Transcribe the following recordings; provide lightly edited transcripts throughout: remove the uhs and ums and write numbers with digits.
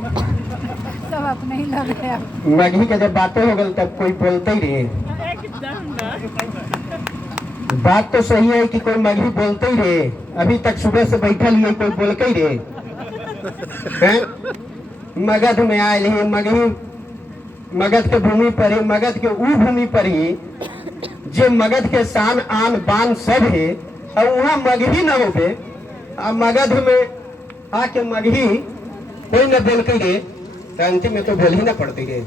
सब अपने ही लग गया। मगही के जब बातें हो गई तब कोई बोलते ही रहे। बात तो सही है कि कोई मगही बोलते ही रहे। अभी तक सुबह से बैठल ही कोई बोल के ही रहे हैं? मगध में आए ही मगही, मगध के भूमि पर ही, मगध के ऊ भूमि पर ही जे मगध के शान आन बान सब है, और वहाँ मगही न होबे, मगध में आके मगही कोई न बोल के रे, तो अंतिम में तो बोल ही ना पड़ती रे।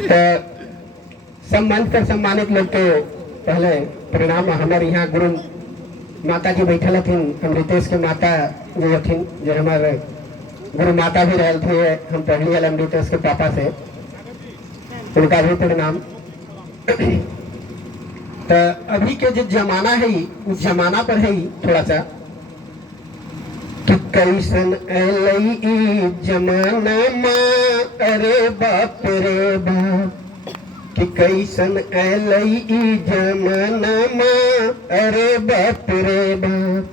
तो सम्मान कर सम्मानित लोग के पहले प्रणाम। हमारे यहाँ गुरु माता जी बैठल थी, अमृतेश के माता जो थी, जो हमारे गुरु माता भी रहे थे। हम पढ़ली अमृतेश के पापा से, उनका भी प्रणाम। तो अभी के जो जमाना है उस जमाना पर है थोड़ा सा कि कैसन अलई जमाना माँ, अरे बाप रे बाप, कि कैसन अलई जमाना माँ, अरे बाप रे बाप।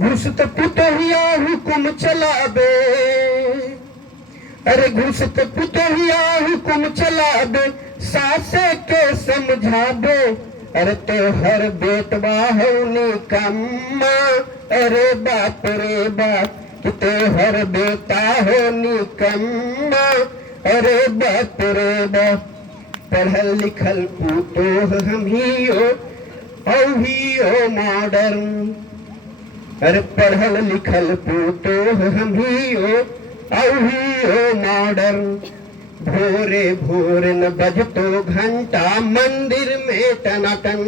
घुसत पुतहिया हुकुम चलाबे, अरे घुसत पुतहिया हुकुम चलाबे, सासे के समझाबे, अरे तो हर बेटवा होनी कम्मा, अरे बाप रे बाप, कि तो हर बेटा होनी कम्मा, अरे बाप रे बाप। पढ़ल लिखल पूतो हम ही हो मॉडर्न, अरे पढ़ल लिखल पूतो हम ही हो मॉडर्न। भोरे भोर न बजतो घंटा मंदिर में टनाटन,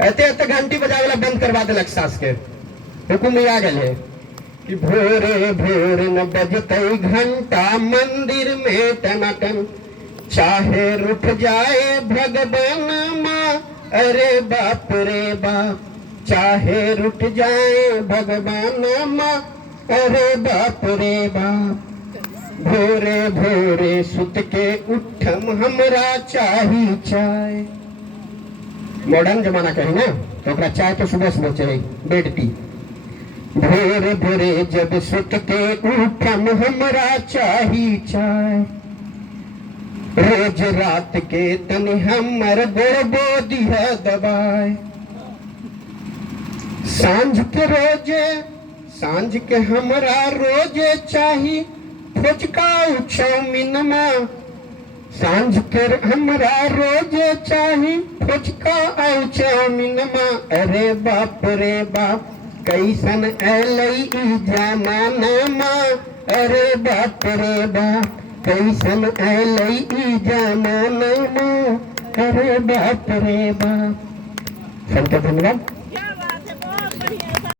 ऐते घंटी बजावेला बंद करवा दिलक सास के हुकुम आ गए कि भोरे भोर न बजते घंटा मंदिर में टनाटन। चाहे रुठ जाए भगवान माँ, अरे बाप रे बाप, चाहे रुठ जाए भगवान माँ, अरे बाप रे बाप। भोरे भोरे सुत के उठम हमरा चाही चाय। मॉडर्न जमाना कहे ना, तो अपना चाय तो सुबह सुबह चाहिए, बेड टी। भोरे भोरे जब सुत के उठम हमरा चाही चाय, रोज रात के तनि हमर गोबो दिया दबाए। सांझ के हमरा रोजे चाही फुचका चाउमीनमा, सांझ के हमरा रोजे चाही फुचका और चाउमीनमा। अरे बाप रे बाप, कैसन अलई जमाना, अरे बाप रे बाप, कैसन अलई जमाना, अरे बाप रे बाप। सबके धन्यवाद।